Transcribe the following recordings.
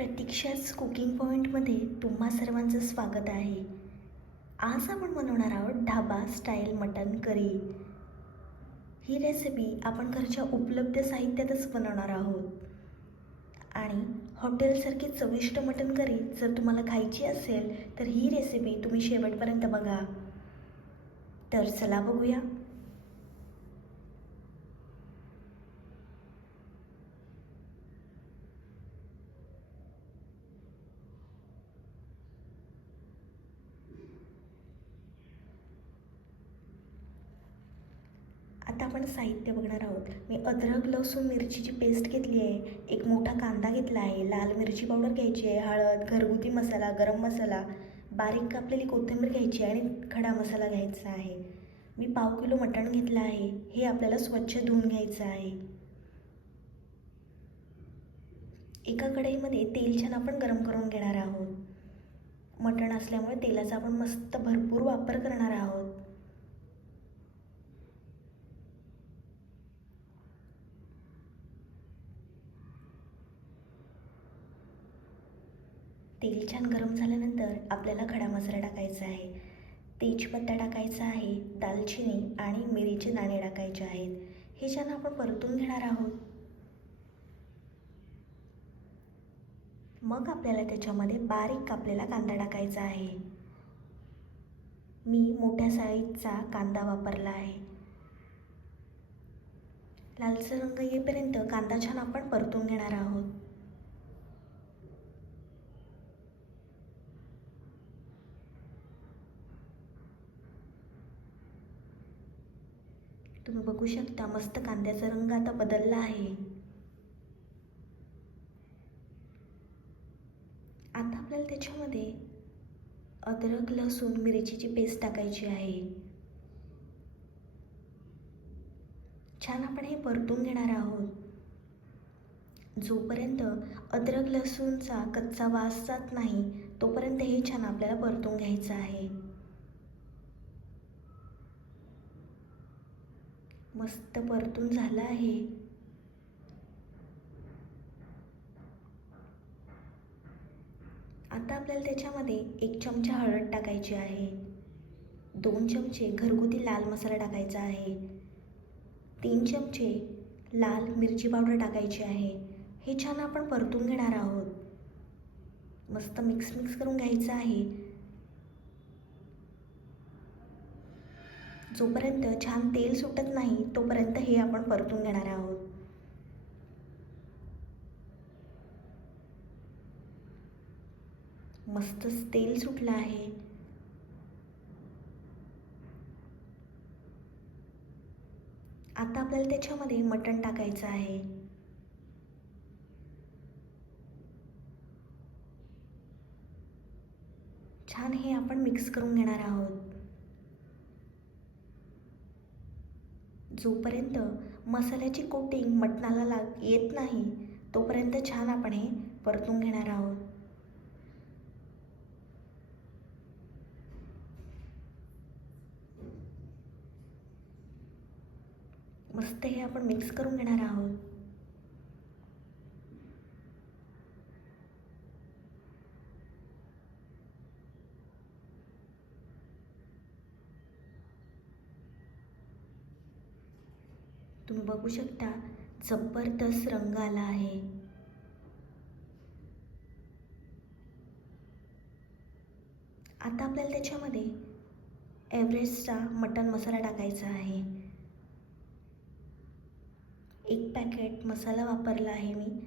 प्रतीक्षाच cooking पॉईंटमध्ये तुम्हा सर्वांचं स्वागत आहे. आज आपण बनवणार आहोत ढाबा स्टाईल मटन करी. ही रेसिपी आपण घरच्या उपलब्ध साहित्यातच बनवणार आहोत. आणि हॉटेलसारखी चविष्ट मटन करी जर तुम्हाला खायची असेल तर ही रेसिपी तुम्ही शेवटपर्यंत बघा. तर चला बघूया आता आपण साहित्य बघणार आहोत. मी अद्रक लसूण मिरचीची पेस्ट घेतली आहे. एक मोठा कांदा घेतला आहे. लाल मिरची पावडर घ्यायची आहे. हळद घरगुती मसाला गरम मसाला बारीक कापलेली कोथिंबीर घ्यायची आहे आणि खडा मसाला घ्यायचा आहे. मी पाव किलो मटण घेतलं आहे. हे आपल्याला स्वच्छ धुवून घ्यायचं आहे. एका कढईमध्ये तेल छान आपण गरम करून घेणार आहोत. मटण असल्यामुळे तेलाचा आपण मस्त भरपूर वापर करणार आहोत. तेल छान गरम झाल्यानंतर आपल्याला खडा मसाला टाकायचा आहे. तेजपत्ता टाकायचा आहे दालचिनी आणि मिरीचे दाणे टाकायचे आहेत. हे छान आपण परतून घेणार आहोत. मग आपल्याला त्याच्यामध्ये बारीक कापलेला कांदा टाकायचा आहे. मी मोठ्या साईजचा कांदा वापरला आहे. लालसर रंग येईपर्यंत कांदा छान आपण परतून घेणार आहोत. तुम्ही बघू शकता मस्त कांद्याचा रंग आता बदलला आहे. आता आपल्याला त्याच्यामध्ये अद्रक लसूण मिरचीची पेस्ट टाकायची आहे. छान आपण हे परतून घेणार आहोत. जोपर्यंत अद्रक लसूणचा कच्चा वास जात नाही तोपर्यंत हे छान आपल्याला परतून घ्यायचं आहे. मस्त परतून झालं आहे. आता आपल्याला त्याच्यामध्ये एक चमचा हळद टाकायची आहे. दोन चमचे घरगुती लाल मसाला टाकायचा आहे. तीन चमचे लाल मिरची पावडर टाकायची आहे. हे छान आपण परतून घेणार आहोत. मस्त मिक्स मिक्स करून घ्यायचं आहे. जोपर्यंत छान तेल सुटत नाही तोपर्यंत हे आपण परतून घेणार आहोत. मस्तच तेल सुटलं आहे. आता आपल्याला त्याच्यामध्ये मटण टाकायचं आहे. छान हे आपण मिक्स करून घेणार आहोत. जोपर्यंत मसाल्याची कोटिंग मटणाला लाग येत नाही तोपर्यंत छान आपण हे परतून घेणार आहोत. मस्त हे आपण मिक्स करून घेणार आहोत. तुम्ही बघू शकता जबरदस्त रंग आला आहे. आता आपल्याला त्याच्यामध्ये एव्हरेस्टचा मटन मसाला टाकायचा आहे. एक पॅकेट मसाला वापरला आहे मी.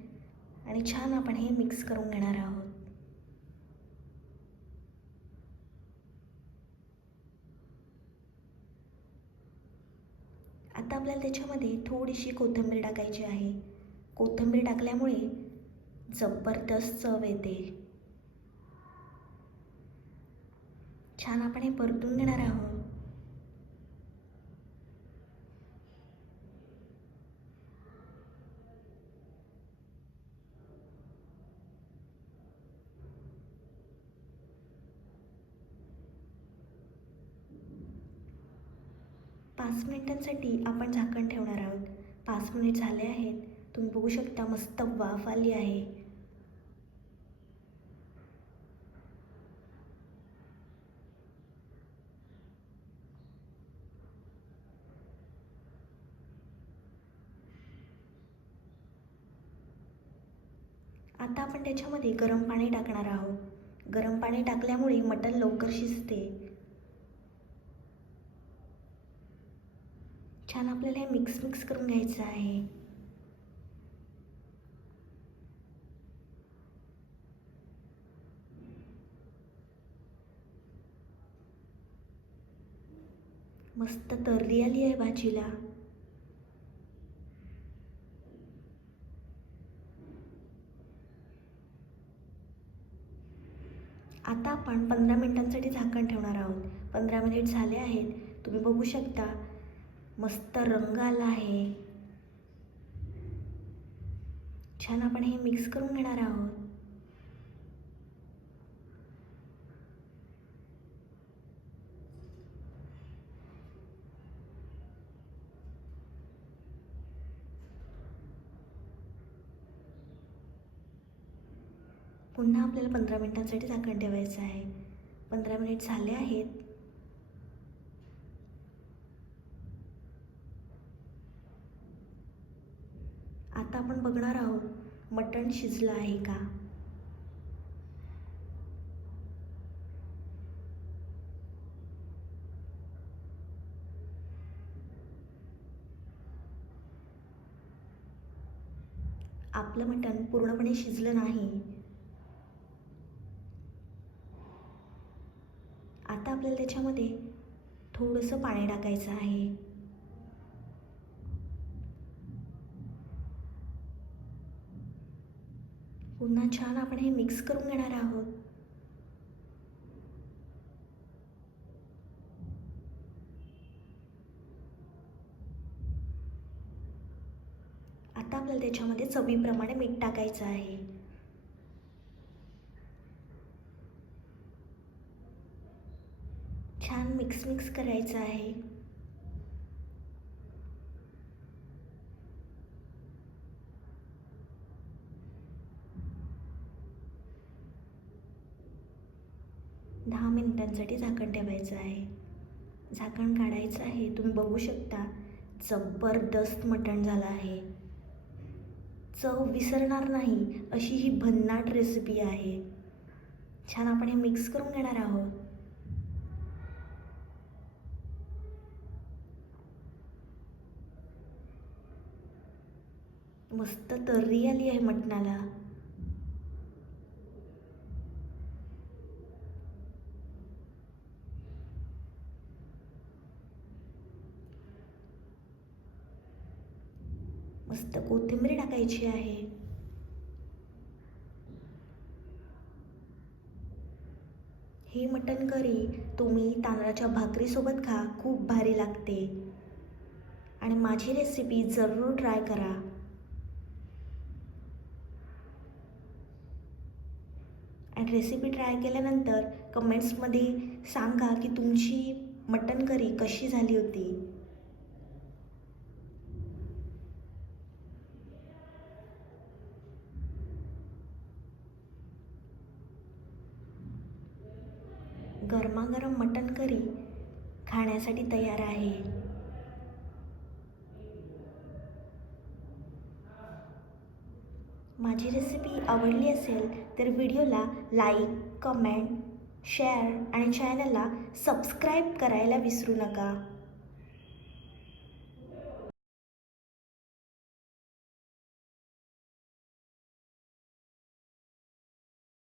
आणि छान आपण हे मिक्स करून घेणार आहोत. आता आपल्याला त्याच्यामध्ये थोडीशी कोथिंबीर टाकायची आहे. कोथिंबीर टाकल्यामुळे जबरदस्त चव येते. छान आपण हे परतून घेणार आहोत. पाच मिनिटांसाठी आपण झाकण ठेवणार आहोत. पाच मिनिट झाले आहेत. तुम्ही बघू शकता मस्त वाफ आली आहे. आता आपण त्याच्यामध्ये गरम पाणी टाकणार आहोत. गरम पाणी टाकल्यामुळे मटण लवकर शिजते. छान आपल्याला हे मिक्स मिक्स करून घ्यायचं आहे. मस्त तर्री आली आहे भाजीला. आता आपण पंधरा मिनिटांसाठी झाकण ठेवणार आहोत. पंधरा मिनिट झाले आहेत. तुम्ही बघू शकता मस्त रंग आला आहे. छान आपण हे मिक्स करून घेणार आहोत. पुन्हा आपल्याला पंधरा मिनिटांसाठी झाकण ठेवायचं आहे. पंधरा मिनिट झाले आहेत. आता आपण बघणार आहोत मटण शिजलं आहे का? आपलं मटण पूर्णपणे शिजलं नाही. आता आपल्याला त्याच्यामध्ये थोडंसं पाणी टाकायचं आहे. पुन्हा छान आपण हे मिक्स करून घेणार आहोत. आता आपल्याला त्याच्यामध्ये चवीप्रमाणे मीठ टाकायचं आहे. छान मिक्स मिक्स करायचं आहे. दहा मिनिटांसाठी झाकण ठेवायचं आहे. झाकण काढायचं आहे. तुम्ही बघू शकता जबरदस्त मटण झालं आहे. चव विसरणार नाही अशी ही भन्नाट रेसिपी आहे. छान आपण हे मिक्स करून घेणार आहोत. मस्त तर्री आली आहे मटणाला. मस्त कोथिंबीर टाकायची आहे. ही मटण करी तुम्ही तांदळाच्या भाकरीसोबत खा खूप भारी लागते. आणि माझी रेसिपी जरूर ट्राय करा. आणि रेसिपी ट्राय केल्यानंतर कमेंट्समध्ये सांगा की तुमची मटण करी कशी झाली होती. गरमागरम मटण करी खाण्यासाठी तयार आहे. माझी रेसिपी आवडली असेल तर व्हिडिओला लाईक कमेंट शेअर आणि चॅनलला सबस्क्राईब करायला विसरू नका.